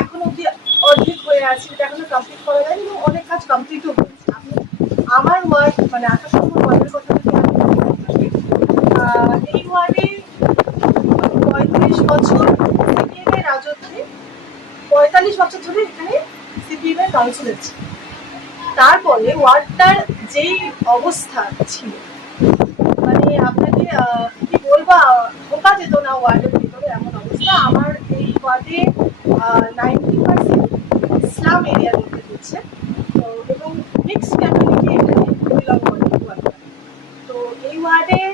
এখনও অব্দি অর্ধেক হয়ে আছে যেটা এখনও কমপ্লিট করা যায়নি এবং অনেক কাজ কমপ্লিটও হয়েছে। আপনি আমার ওয়ার্ড মানে আকাশ ওয়ার্ডের কথা যদি আমি বলি আপনাকে, আহ, এই ওয়ার্ডে পঁয়ত্রিশ বছর সিপিএম এর রাজত্বে পঁয়তাল্লিশ বছর ধরে এখানে সিপিএম এর কাউন্সিলর ছিল। তারপরে ওয়ার্ডটার যেই অবস্থা ছিল মানে আপনাকে কি বলব ঢোকা যেত না ওয়ার্ডের ভিতরে এমন অবস্থা। আমার এই ওয়ার্ডে নাইনটি পার্সেন্ট ইসলাম এরিয়ার মধ্যে হচ্ছে। তো এবং মিক্সড কমিউনিটি এখানে বিলং করে তো এই ওয়ার্ডে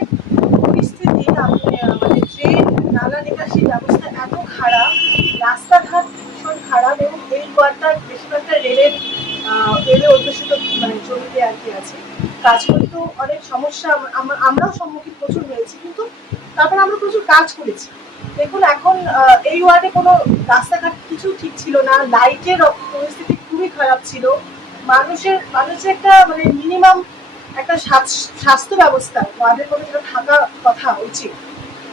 পরিস্থিতি আপনি মানে ট্রেন নালা নিকাশি ব্যবস্থা এত খারাপ, রাস্তাঘাট ভীষণ খারাপ এবং এই ওয়ার্ডটার বেশিরভাগটা রেলের রেলে অধ্যুষিত মানে জমিতে আর কি আছে। কাজ করতে অনেক সমস্যা আম- আম- আমরাও সম্মুখীন প্রচুর হয়েছি, কিন্তু তারপর আমরা প্রচুর কাজ করেছি। দেখুন, এখন এই ওয়ার্ডে কোনো রাস্তাঘাট কিছু ঠিক ছিল না। লাইটের পরিস্থিতি খুবই খারাপ ছিল। মানুষের মানুষের একটা মানে মিনিমাম একটা স্বাস্থ্য ব্যবস্থা ওয়ার্ডের মধ্যে যেটা থাকা কথা উচিত,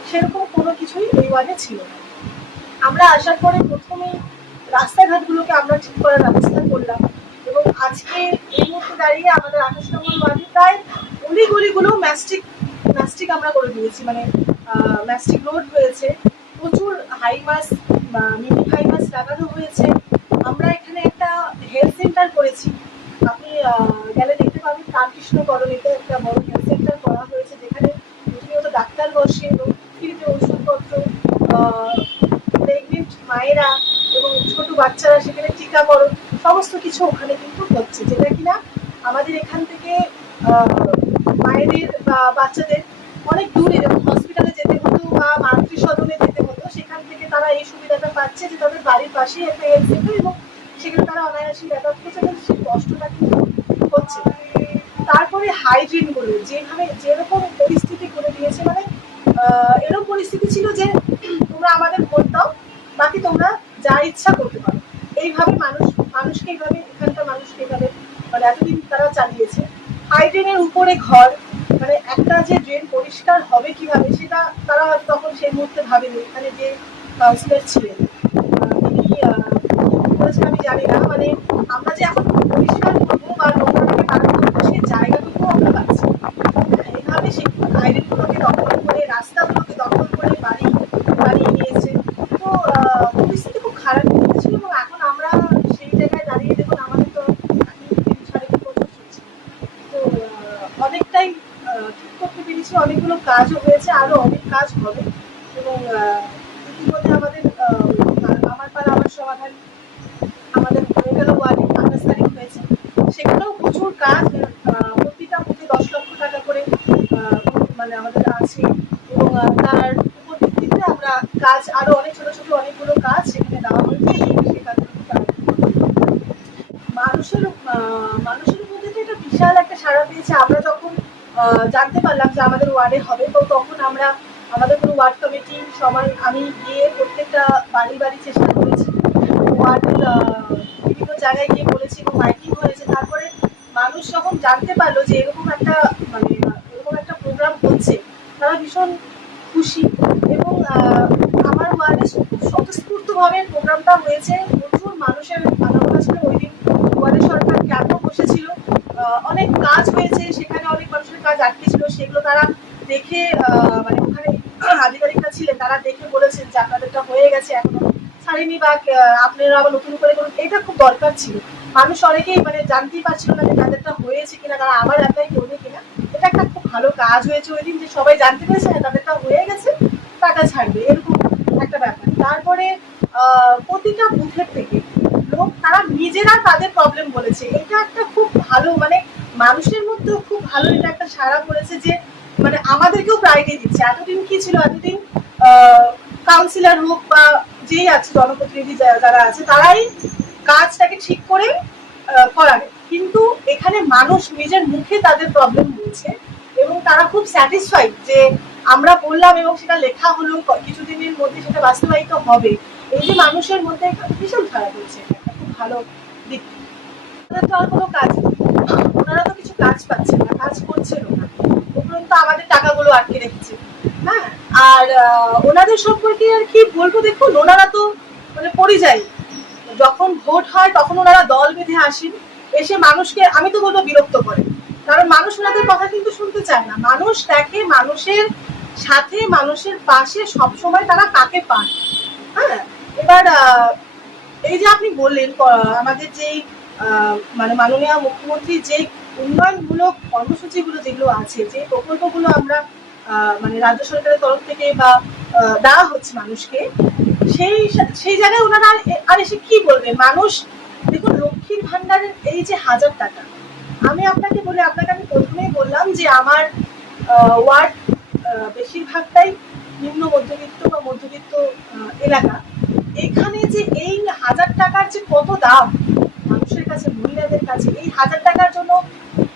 সেরকম কোনো কিছুই এই ওয়ার্ডে ছিল না। আমরা আসার পরে প্রথমেই রাস্তাঘাটগুলোকে আমরা ঠিক করার ব্যবস্থা করলাম এবং আজকে এই মুহূর্তে দাঁড়িয়ে আমাদের আঠাশ নম্বর ওয়ার্ডে প্রায় অলিগলিগুলো ম্যাস্টিক ম্যাস্টিক আমরা করে দিয়েছি। মানে ম্যাস্টিক রোড হয়েছে। প্রচুর high high mast mini high high mast লাগানো হয়েছে। আমরা এখানে একটা হেলথ সেন্টার করেছি। আপনি গেলে দেখতে পাবেন রামকৃষ্ণ কলোনিতে একটা বড় হেলথ সেন্টার করা হয়েছে, যেখানে প্রতিনিয়ত ডাক্তার বসে এবং ফ্রিতে ওষুধপত্র প্রেগনেন্ট মায়েরা এবং ছোট বাচ্চারা সেখানে টিকাকরণ, সমস্ত কিছু ওখানে কিন্তু হচ্ছে। যেটা কিনা আমাদের এখান থেকে মায়েদের বা বাচ্চাদের অনেক দূরে, যেমন হসপিটালে যেতে হতো বা মাতৃসদনে যেতে হতো সেখান থেকে তারা এই সুবিধাটা পাচ্ছে যে তাদের বাড়ির পাশেই একটা হেলথ সেন্টার এবং সেখানে তারা অনায়াসে ব্যাপার করছে এবং সেই কষ্টটা কিন্তু হচ্ছে। তারপরে হাইজিনগুলো, যেভাবে যেরকম পরিস্থিতি করে দিয়েছে মানে এরকম পরিস্থিতি ছিল যে তোমরা আমাদের ভোট দাও, বাকি তোমরা যা ইচ্ছা করতে পারো। এইভাবে মানুষ, মানুষকে এইভাবে, এখানকার মানুষকে এইভাবে মানে এতদিন তারা চালিয়েছে। হাইড্রেনের উপরে ঘর মানে একটা যে ড্রেন পরিষ্কার হবে কীভাবে, সেটা তারা তখন সেই মুহূর্তে ভাবেনি। এখানে যে কাউন্সিলর ছিলেন। তিনি আহ, কি বলেছেন আমি জানি না মানে আমরা যে এখন পরিষ্কার করব বা নোংরাটাকে বাড়ানো করব সেই জায়গাটুকু আমরা পাচ্ছি। না। এইভাবে সেই হাইড্রেনগুলোকে দখল করে রাস্তাগুলোকে দখল করে বাড়ি বানিয়ে নিয়েছে। তো পরিস্থিতি খুব খারাপ ছিল এবং এখন আমরা সেই জায়গায় দাঁড়িয়ে দেখুন আমাদের তো সাড়ে চলছে তো অনেকটাই ঠিক করতে পেরেছি। অনেকগুলো কাজও হয়েছে আরও অনেক কাজ হবে। এবং আমাদের হয়ে গেল ওয়ার্ডে আঠাশ তারিখ হয়েছে। সেখানেও প্রচুর কাজ প্রতিটা বুথে দশ লক্ষ টাকা করে মানে আমাদের আছে। এবং তার উপর ভিত্তিতে আমরা কাজ, আরও অনেক ছোট ছোট অনেকগুলো কাজ সেখানে দেওয়া হয়েছে। সেই কাজগুলো মানুষের মানুষের মধ্যে তো বিশাল একটা সাড়া পেয়েছে। আমরা যখন জানতে পারলাম যে আমাদের ওয়ার্ডে হবে, তো তখন আমরা আমাদের কোনো ওয়ার্ড কমিটি, সবাই, আমি গিয়ে প্রত্যেকটা বাড়ি বাড়ি চেষ্টা করেছি। ওয়ার্ড বিভিন্ন জায়গায় গিয়ে বলেছি এবং মাইকিং হয়েছে। তারপরে মানুষ যখন জানতে পারল যে এরকম একটা মানে এরকম একটা প্রোগ্রাম হচ্ছে, তারা ভীষণ খুশি এবং আমার ওয়ার্ডে খুব স্বতঃস্ফূর্তভাবে প্রোগ্রামটা হয়েছে। প্রচুর মানুষের আনাগোনা ছিল ওই দিন ওয়ার্ডে সরকার ক্যাম্পও বসেছিল। অনেক কাজ হয়েছে। সেখানে অনেক মানুষের কাজ আটকে ছিল। সেগুলো তারা দেখে মানে ওখানে ছিলেন তারা দেখে বলেছেন যে আপনাদেরটা হয়ে গেছে এখনও ছাড়েনি বা আপনারা আবার নতুন করে করুন। এটা খুব দরকার ছিল। মানুষ অনেকেই মানে জানতেই পারছিল না যে তাদেরটা হয়েছে কিনা তারা আবার অ্যাপ্লাই করবে কিনা। এটা একটা খুব ভালো কাজ হয়েছে ওই দিন যে সবাই জানতে পেরেছে হ্যাঁ, তাদেরটা হয়ে গেছে টাকা ছাড়বে এরকম একটা ব্যাপার। তারপরে প্রতিটা বুথের থেকে লোক তারা নিজেরা তাদের প্রবলেম বলেছে। এটা একটা খুব ভালো মানে মানুষের মধ্যেও খুব ভালো এটা একটা সাড়া পড়েছে যে মানে আমাদেরকেও প্রায়োরিটি দিচ্ছে। এতদিন কি ছিল? এতদিন কাউন্সিলর হোক বা যেই আছে জনপ্রতিনিধি যারা আছে, তারাই কাজটাকে ঠিক করে করাবে। কিন্তু এখানে মানুষ নিজের মুখে তাদের প্রবলেম বলছে এবং তারা খুব স্যাটিসফাইড যে আমরা বললাম এবং সেটা লেখা হলো, কিছুদিনের মধ্যে সেটা বাস্তবায়িত হবে। এই যে মানুষের মধ্যে ভীষণ খারাপ হয়েছে একটা খুব ভালো দিক। ওনারা তো আর কোনো কাজ। ওনারা তো কিছু কাজ পাচ্ছেন না, কাজ করছেন না। উপরন্ত আমাদের টাকাগুলো আটকে রেখেছে। হ্যাঁ আর ওনাদের সম্পর্কে আর কি বলব? দেখুন, ওনারা তো মানে পরিযায়ী। যখন ভোট হয়, তখন ওনারা দল বেঁধে আসেন। এসে মানুষকে, আমি তো বলব বিরক্ত করে। কারণ মানুষ ওনাদের কথা কিন্তু শুনতে চায় না। মানুষ দেখে মানুষের সাথে, মানুষের পাশে সবসময় তারা কাকে পান। হ্যাঁ এবার এই যে আপনি বললেন আমাদের যেই মানে মাননীয় মুখ্যমন্ত্রী যে উন্নয়নমূলক কর্মসূচিগুলো যেগুলো আছে, যে প্রকল্পগুলো আমরা মানে রাজ্য সরকারের তরফ থেকে বা দেওয়া হচ্ছে মানুষকে, সেই সেই জায়গায় ওনারা আর এসে কি বলবে? মানুষ, দেখুন, লক্ষ্মীর ভান্ডারের এই যে হাজার টাকা, আমি আপনাকে বলি, আপনাকে আমি প্রথমেই বললাম যে আমার ওয়ার্ড বেশিরভাগটাই নিম্ন মধ্যবিত্ত বা মধ্যবিত্ত এলাকা। এখানে যে এই হাজার টাকার যে কত দাম মানুষের কাছে, মহিলাদের কাছে, এই হাজার টাকার জন্য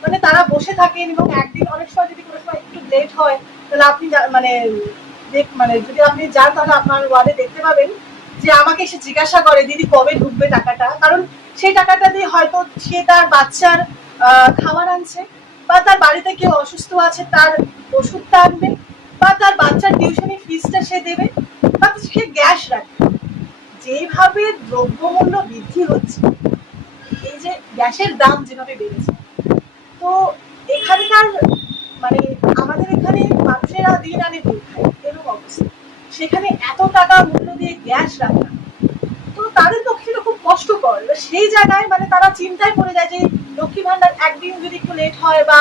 মানে তারা বসে থাকেন এবং একদিন অনেক সময় যদি কোনো সময় একটু লেট হয় তাহলে আপনি মানে দেখ- মানে যদি আপনি যান তাহলে আপনার ওয়ার্ডে দেখতে পাবেন যে আমাকে সে জিজ্ঞাসা করে, দিদি, কবে ঢুকবে টাকাটা? কারণ সেই টাকাটা দিয়ে হয়তো সে তার বাচ্চার খাবার আনছে বা তার বাড়িতে কেউ অসুস্থ আছে, তার ওষুধটা আনবে বা তার বাচ্চার টিউশনি ফিসটা সে দেবে বা সে গ্যাস রাখবে। যেভাবে দ্রব্যমূল্য বৃদ্ধি হচ্ছে, এই যে গ্যাসের দাম যেভাবে বেড়েছে, তো এখানকার মানে আমাদের এখানে মানুষেরা দিন আনে দিন খায়, এরকম অবস্থা। সেখানে এত টাকা মূল্য দিয়ে গ্যাস রাখা তো তাদের পক্ষে এটা খুব কষ্টকর। সেই জায়গায় মানে তারা চিন্তায় পড়ে যায় যে লক্ষ্মী ভান্ডার একদিন যদি একটু লেট হয় বা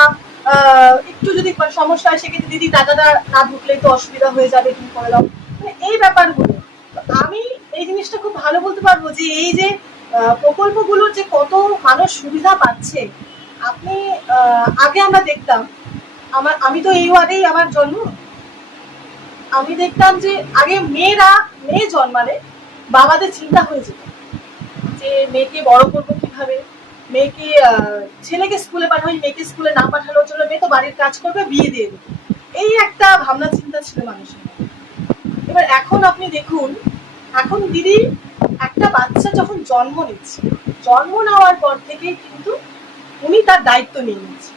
একটু যদি মানে সমস্যা হয়, সেক্ষেত্রে দিদি টাকাটা না ঢুকলে তো অসুবিধা হয়ে যাবে তুমি করে দাও? মানে এই ব্যাপারগুলো। আমি এই জিনিসটা খুব ভালো বলতে পারব যে এই যে প্রকল্পগুলোর যে কত মানুষ সুবিধা পাচ্ছে, আপনি আগে আমরা দেখতাম আমার, আমি তো এই ওয়ার্ডেই আমার জন্ম। আমি দেখতাম যে আগে মেয়েরা, মেয়ে জন্মালে বাবাদের চিন্তা হয়ে যেত যে মেয়েকে বড় করব কীভাবে? মেয়েকে ছেলেকে স্কুলে পাঠাবো, মেয়েকে স্কুলে না পাঠানোর জন্য মেয়ে তো বাড়ির কাজ করবে, বিয়ে দিয়ে দেবে। এই একটা ভাবনা, চিন্তা ছিল মানুষের এবার এখন আপনি দেখুন, এখন দিদি একটা বাচ্চা যখন জন্ম নিচ্ছে, জন্ম নেওয়ার পর থেকে কিন্তু উনি তার দায়িত্ব নিয়ে নিচ্ছে।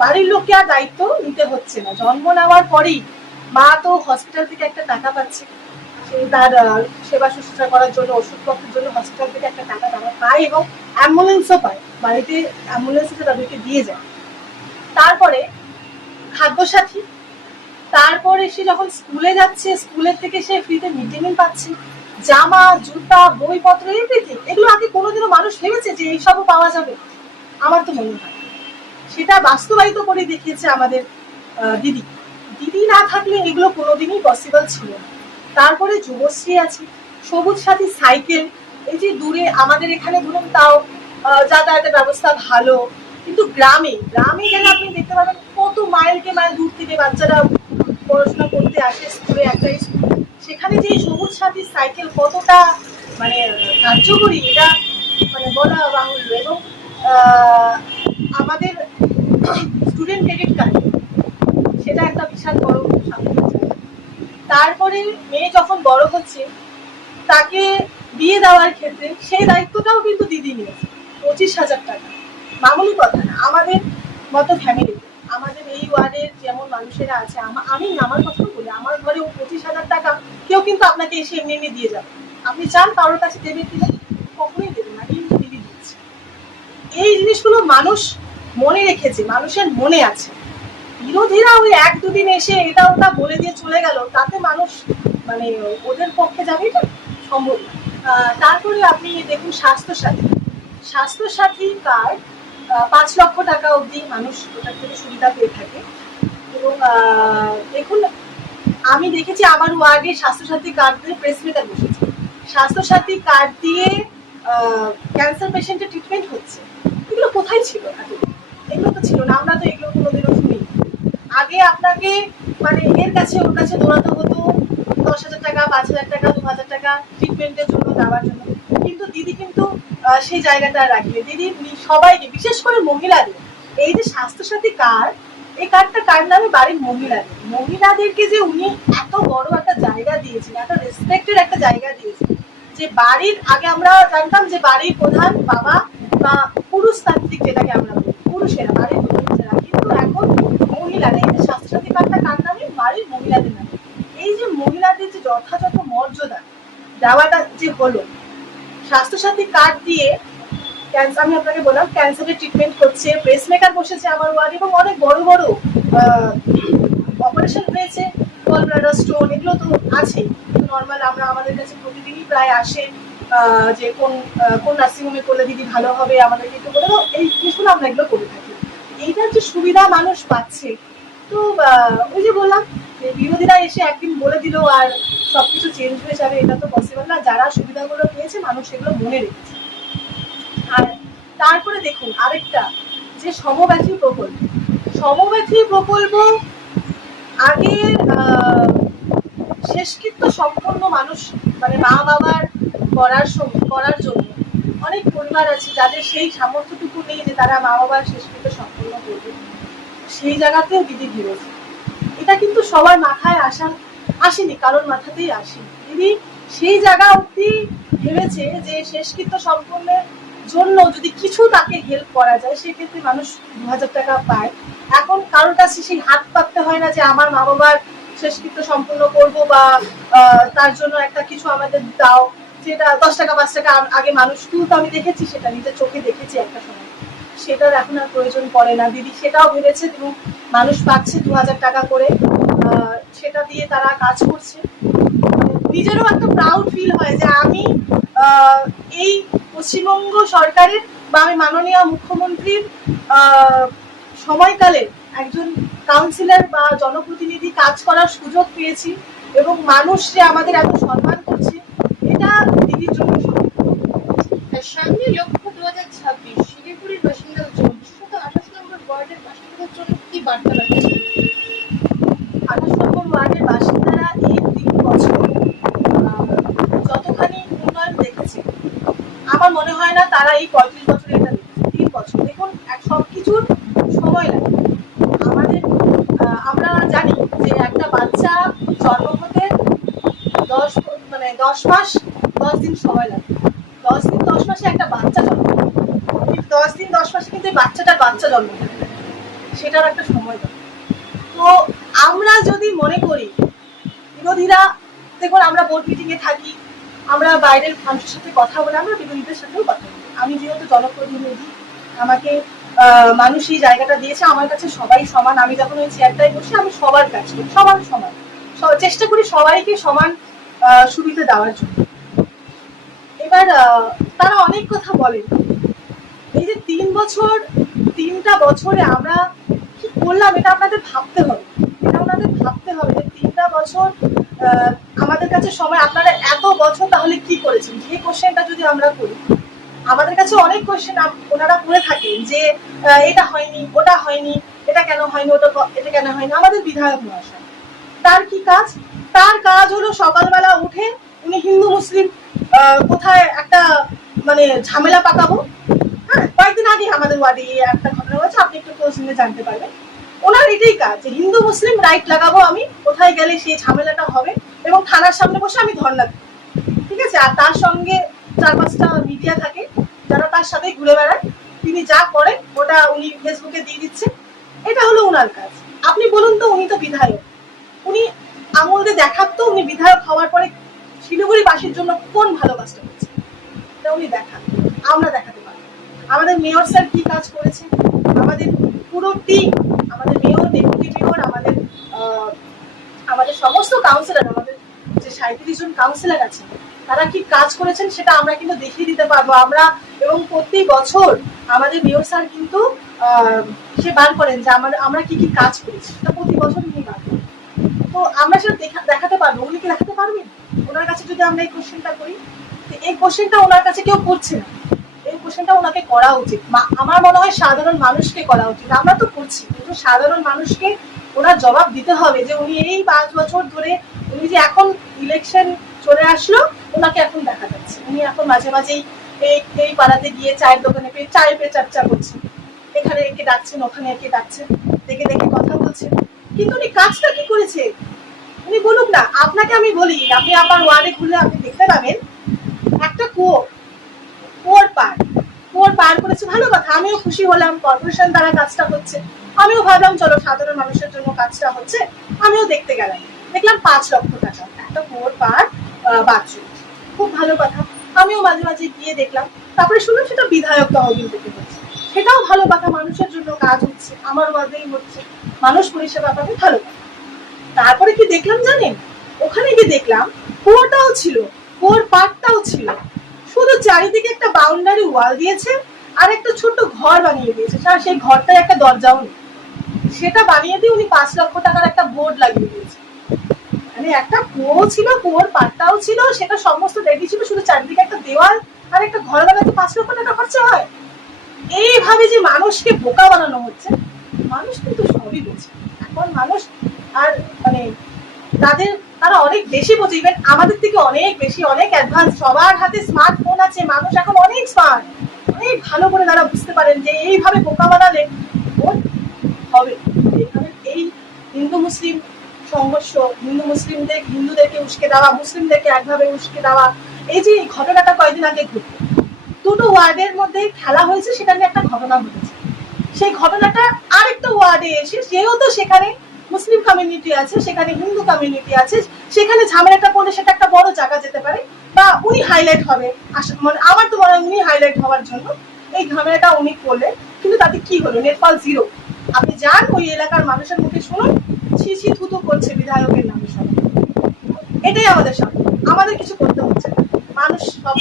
বাড়ির লোককে আর দায়িত্ব নিতে হচ্ছে না। জন্ম নেওয়ার পরেই মা তো হসপিটাল থেকে একটা টাকা পাচ্ছে। সে তার সেবা শুশ্রূষা করার জন্য, ওষুধপত্রের জন্য হসপিটাল থেকে একটা টাকা তারা পায় এবং অ্যাম্বুলেন্সও পায়। বাড়িতে অ্যাম্বুলেন্সে তাদেরকে দিয়ে যায়। তারপরে খাদ্যসাথী, তারপরে সে যখন স্কুলে যাচ্ছে স্কুলের থেকে সে ফ্রিতে মিড ডে মিল পাচ্ছে। জামা, জুতা, বইপত্র এভরিথিং এগুলো আগে কোনোদিনও মানুষ ভেবেছে যে এইসবও পাওয়া যাবে। আমার তো মনে হয়। সেটা বাস্তবায়িত করে দেখিয়েছে আমাদের দিদি। দিদি না থাকলে এগুলো কোনোদিনই পসিবল ছিল না। তারপরে যুবশ্রী আছে, সবুজ সাথী সাইকেল, এই যে দূরে আমাদের এখানে ধরুন তাও যাতায়াতের ব্যবস্থা ভালো। কিন্তু গ্রামে গ্রামে গেলে আপনি দেখতে পাবেন কত মাইলকে মাইল দূর থেকে বাচ্চারা পড়াশোনা করতে আসে স্কুলে একটা স্কুল সেখানে যে সবুজ সাথী সাইকেল কতটা মানে কার্যকরী, এটা মানে বলা বাহুল্য। এবং আমাদের স্টুডেন্ট ক্রেডিট কার্ড সেটা একটা বিশাল বড় তারপরে মেয়ে যখন বড় হচ্ছে, তাকে বিয়ে দেওয়ার ক্ষেত্রে সেই দায়িত্বটাও কিন্তু দিদি নিয়েছে, পঁচিশ হাজার টাকা। মামুলি কথা না, আমাদের মতো ফ্যামিলি আমাদের এই ওয়ার্ডের যেমন মানুষেরা আছে, আমি আমার কথা বলি, আমার ঘরে পঁচিশ হাজার টাকা, কেউ কিন্তু আপনাকে এসে এমনি এমনি দিয়ে যাবে। আপনি চান কারোর কাছে দেবে কিনা? কখনোই দেবে না, কিন্তু দিদি দিচ্ছে এই জিনিসগুলো মানুষ মনে রেখেছে, মানুষের মনে আছে। বিরোধীরা ওই এক দুদিন এসে এটা ওটা বলে দিয়ে চলে গেল, তাতে মানুষ মানে ওদের পক্ষে যাবে এটা সম্ভব তারপরে আপনি দেখুন স্বাস্থ্যসাথী। স্বাস্থ্যসাথী কার্ড পাঁচ লক্ষ টাকা অবধি মানুষ ওটার থেকে সুবিধা পেয়ে থাকে। এবং দেখুন, আমি দেখেছি আমার ওয়ার্ডে স্বাস্থ্যসাথী কার্ড দিয়ে প্রেস মিটার বসেছে। স্বাস্থ্যসাথী কার্ড দিয়ে ক্যান্সার পেশেন্টের ট্রিটমেন্ট হচ্ছে। এগুলো কোথায় ছিল? এতদিন? এগুলো তো ছিল না, আমরা তো এগুলো কোনোদিনও শুনি আগে আপনাকে মানে এর কাছে, ওর কাছে দৌড়াতে হতো, দশ হাজার টাকা, পাঁচ হাজার টাকা, দু হাজার টাকা ট্রিটমেন্টের জন্য, দেওয়ার জন্য। কিন্তু দিদি কিন্তু সেই জায়গাটা রাখবে দিদি সবাইকে, বিশেষ করে মহিলাদের, এই যে স্বাস্থ্যসাথী কার্ড, এই কার্ডটা কার নামে? বাড়ির মহিলাদের। মহিলাদেরকে যে উনি এত বড় একটা জায়গা দিয়েছেন, এত রেসপেক্টেড একটা জায়গা দিয়েছেন, যে বাড়ির, আগে আমরা জানতাম যে বাড়ির প্রধান বাবা বা পুরুষতান্ত্রিক যেটাকে আমরা বলি পুরুষেরা বাড়ির পুরুষেরা কিন্তু এখন মহিলারা এই যে স্বাস্থ্যসাথী কার্ডটা কার নামে? বাড়ির মহিলাদের নামে। এই যে মহিলাদের যে যথাযথ মর্যাদা দেওয়াটা যে হলো, স্বাস্থ্যসাথী কার্ড দিয়ে ক্যান্সার আমি আপনাকে বললাম ক্যান্সারের ট্রিটমেন্ট করছে ব্রেস্ট মেকার বসেছে আমার ওয়ার্ড এবং অনেক বড় বড় অপারেশন হয়েছে গল ব্লাডার স্টোন এগুলো তো আছেই। নর্মাল আমরা আমাদের কাছে প্রতিদিনই প্রায় আসে। যে কোন কোন নার্সিংহোমে করলে দিদি ভালো হবে আমাদেরকে একটু বলে দাও এই জিনিসগুলো আমরা এগুলো করে থাকি। এইটার যে সুবিধা মানুষ পাচ্ছে তো ওই যে বললাম যে বিরোধীরা এসে একদিন বলে দিল আর সবকিছু চেঞ্জ হয়ে যাবে এটা তো পসিবল না। যারা সুবিধাগুলো পেয়েছে মানুষ সেগুলো মনে রেখেছে। আর তারপরে দেখুন আরেকটা যে সমব্যথী প্রকল্প। সমব্যথী প্রকল্প আগে আহ, শেষকৃত্য সম্পন্ন মানুষ মানে মা বাবার করার করার জন্য। অনেক পরিবার আছে যাদের সেই সামর্থ্যটুকু নেই যে তারা মা বাবার শেষকৃত্য সম্পন্ন করবে। সেই জায়গাতেও দিদি ভেবেছে এটা কিন্তু সবার মাথায় আসা, আসেনি, কারোর মাথাতেই আসেনি। দিদি সেই জায়গা অব্দি ভেবেছে যে শেষকৃত্য সম্পন্নের জন্য যদি কিছু তাকে হেল্প করা যায়, সেক্ষেত্রে মানুষ দু হাজার টাকা পায়। এখন কারোর কাছে সেই হাত পাততে হয় না যে আমার মা বাবার শেষকৃত্য সম্পূর্ণ করব বা তার জন্য একটা কিছু আমাদের দাও। যেটা দশ টাকা, পাঁচ টাকা আগে মানুষ তুলতো আমি দেখেছি, সেটা নিজের চোখে দেখেছি একটা সময়। সেটার এখন আর প্রয়োজন পড়ে না। দিদি সেটাও ভেবেছে, এবং মানুষ পাচ্ছে দু হাজার টাকা করে। সেটা দিয়ে তারা কাজ করছে। নিজেরও একটা প্রাউড ফিল হয় যে আমি এই পশ্চিমবঙ্গ সরকারের বা আমি মাননীয় মুখ্যমন্ত্রীর সময়কালে একজন কাউন্সিলর বা জনপ্রতিনিধি কাজ করার সুযোগ পেয়েছি এবং মানুষ যে আমাদের এত সম্মান করছে এটা দিদির জন্য। সামনে লক্ষ্য দু হাজার ছাব্বিশ শিলিগুড়ির জন্য বিশেষত আঠাশ নম্বর ওয়ার্ডের বাসিন্দাদের জন্য কি বার্তা রাখছে আঠাশ নম্বর ওয়ার্ডের বাসিন্দারা এই তিন বছর যতখানি উন্নয়ন দেখেছে আমার মনে হয় না তারা এই পঁয়ত্রিশ বছরে এটা দেখেছে তিন বছর দেখুন এক সব কিছুর সময় লাগে আমাদের আহ, আমরা জানি যে একটা বাচ্চা জন্ম হতে দশ মানে দশ মাস, দশ দিন সময় লাগে। দশ দিন, দশ মাসে একটা বাচ্চা জন্ম দশ দিন, দশ মাসে কিন্তু বাচ্চাটার বাচ্চা জন্ম সেটার একটা সময় দরকার তো আমরা যদি মনে করি, বিরোধীরা, দেখুন, আমরা বোর্ড মিটিং এ থাকি, আমরা বাইরের মানুষের সাথে কথা বলে, আমরা বিরোধীদের সাথেও কথা বলি। আমি যেহেতু জনপ্রতিনিধি, আমাকে মানুষ এই জায়গাটা দিয়েছে, আমার কাছে সবাই সমান। আমি যখন ওই চেয়ারটায় বসে, আমি সবার কাছে, সবার সমান। চেষ্টা করি সবাইকে সমান সুবিধা দেওয়ার জন্য। এবার তারা অনেক কথা বলেন। এই যে তিন বছর, তিনটা বছরে আমরা কি করলাম, এটা আপনাদের ভাবতে হবে। এটা আপনাদের ভাবতে হবে যে তিনটা বছর আমাদের কাছে সময়, আপনারা এত বছর তাহলে কি করেছেন? যে কোশ্চেনটা যদি আমরা করি, আমাদের কাছে অনেক কোশ্চেন ওনারা করে থাকেন যে এটা হয়নি, ওটা হয়নি, এটা কেন হয়নি, ওটা এটা কেন হয়নি? আমাদের বিধায়ক মহাশয়, তার কি কাজ? তার কাজ হলো সকালবেলা উঠে উনি হিন্দু, মুসলিম কোথায় একটা মানে ঝামেলা পাকাবো। হ্যাঁ কয়েকদিন আগে আমাদের ওয়ার্ডে একটা ঘটনা হয়েছে, আপনি একটু খোঁজ নিয়ে জানতে পারবেন। ওনার এটাই কাজ যে হিন্দু, মুসলিম রাইট লাগাবো আমি, কোথায় গেলে সেই ঝামেলাটা হবে এবং থানার সামনে বসে আমি ধর্ণা ঠিক আছে? আর তার সঙ্গে চার পাঁচটা মিডিয়া থাকে, যারা তার সাথে ঘুরে বেড়ায়। তিনি যা করেন, ওটা উনি ফেসবুকে দিয়ে দিচ্ছেন। এটা হলো ওনার কাজ। আপনি বলুন তো, উনি তো বিধায়ক। উনি আঙুল দিয়ে দেখাতো, উনি বিধায়ক হওয়ার পরে শিলিগুড়িবাসীর জন্য কোন ভালো কাজটা করছে? উনি আমরা দেখাতে পারব। আমাদের মেয়র স্যার কি কাজ করেছে? আমাদের পুরো টিম আমাদের মেয়র ডেপুটি মেয়র, আমাদের আমাদের সমস্ত কাউন্সিলর আমাদের যে সাঁত্রিশ জন কাউন্সিলর আছে তারা কি কাজ করেছেন সেটা আমরা কিন্তু দেখিয়ে দিতে পারব। আমরা এবং প্রতি বছর আমাদের মেয়র স্যার কিন্তু সে বার করেন যে আমরা আমরা কি কি কাজ করেছি সেটা প্রতি বছর উনি বার করেন তো আমরা সেটা দেখাতে পারব। উনি কি দেখাতে পারবেন? ওনার কাছে যদি আমরা এই কোশ্চেনটা করি, তো এই কোশ্চেনটা ওনার কাছে কেউ করছে না। এই কোশ্চেনটা ওনাকে করা উচিত। আমার মনে হয় সাধারণ মানুষকে করা উচিত। আমরা তো করছি, কিন্তু সাধারণ মানুষকে ওনার জবাব দিতে হবে যে উনি এই পাঁচ বছর ধরে উনি যে এখন ইলেকশন চলে আসলো, ওনাকে এখন দেখা যাচ্ছে। উনি এখন মাঝে মাঝেই এই এই পাড়াতে গিয়ে চায়ের দোকানে পেয়ে চায়ের পেয়ে চর্চা করছেন এখানে একে ডাকছেন, ওখানে একে ডাকছেন? দেখে দেখে কথা বলছেন। কিন্তু উনি কাজটা কি করেছে? উনি বলুক না, আপনাকে আমি বলি, আপনি আমার ওয়ার্ডে ঘুরলে আপনি দেখতে পাবেন, একটা কুয়ো, কুয়োর পার কুয়োর পার করেছে, ভালো কথা, আমিও খুশি হলাম কর্পোরেশন দ্বারা কাজটা হচ্ছে। আমিও ভাবলাম, চলো, সাধারণ মানুষের জন্য কাজটা হচ্ছে, আমিও দেখতে গেলাম। দেখলাম পাঁচ লক্ষ টাকা, একটা কুয়োর পার বাথরুম খুব ভালো কথা, আমিও মাঝে মাঝে গিয়ে দেখলাম। তারপরে শুনলাম সেটা বিধায়ক তহবিল থেকে হচ্ছে সেটাও ভালো কথা, মানুষের জন্য কাজ হচ্ছে, আমার ওয়ার্ডেই হচ্ছে। মানুষ পরিষেবা পাবে, ভালো। তারপরে কি দেখলাম জানেন? ওখানে গিয়ে দেখলাম, কুয়োটাও ছিল, কুয়োর পাটটাও ছিল। শুধু চারিদিকে একটা বাউন্ডারি ওয়াল দিয়েছে আর একটা ছোট্ট ঘর বানিয়ে দিয়েছে। আর সেই ঘরটায় একটা দরজাও নেই। সেটা বানিয়ে দিয়ে উনি পাঁচ লক্ষ টাকার একটা বোর্ড লাগিয়ে দিয়েছে। মানে একটা কুয়ো ছিল, কুয়োর পাটটাও ছিল, সেটা সমস্ত রেডি ছিল, শুধু চারিদিকে একটা দেওয়াল আর একটা ঘর বানাতে পাঁচ লক্ষ টাকা খরচা হয়। এইভাবে যে মানুষকে বোকা বানানো হচ্ছে? মানুষ কিন্তু সবই বোঝে এখন মানুষ আর মানে তাদের, তারা অনেক বেশি বোঝে। ইভেন আমাদের থেকে অনেক বেশি, অনেক অ্যাডভান্স সবার হাতে স্মার্টফোন আছে। মানুষ এখন অনেক স্মার্ট অনেক ভালো করে তারা বুঝতে পারেন যে এইভাবে বোকা বানালে ভোট হবে। এইভাবে এই হিন্দু মুসলিম সংঘর্ষ, হিন্দু মুসলিমদের, হিন্দুদেরকে উস্কে দেওয়া, মুসলিমদেরকে একভাবে উস্কে দেওয়া, এই যে ঘটনাটা কয়েকদিন আগে ঘটলো। দুটো ওয়ার্ডের মধ্যে খেলা হয়েছে সেটা নিয়ে একটা ঘটনা ঘটেছে। সেই ঘটনাটা আরেকটা ওয়ার্ডে এসে যেহেতু সেখানে মুসলিম কমিউনিটি আছে, সেখানে হিন্দু কমিউনিটি আছে, সেখানে ঝামেলাটা করলে সেটা একটা বড় জায়গা যেতে পারে, বা উনি হাইলাইট হবে। মানে আমার তো মনে হয় উনি হাইলাইট হওয়ার জন্য এই ঝামেলাটা উনি করলেন। কিন্তু তাতে কি হলো? নেটফল জিরো আপনি যান, ওই এলাকার মানুষের মুখে শুনুন। ছি ছি, থুতু করছে বিধায়কের নামে সবাই। এটাই আমাদের সামনে। আমাদের কিছু করতে হচ্ছে না। মানুষ সব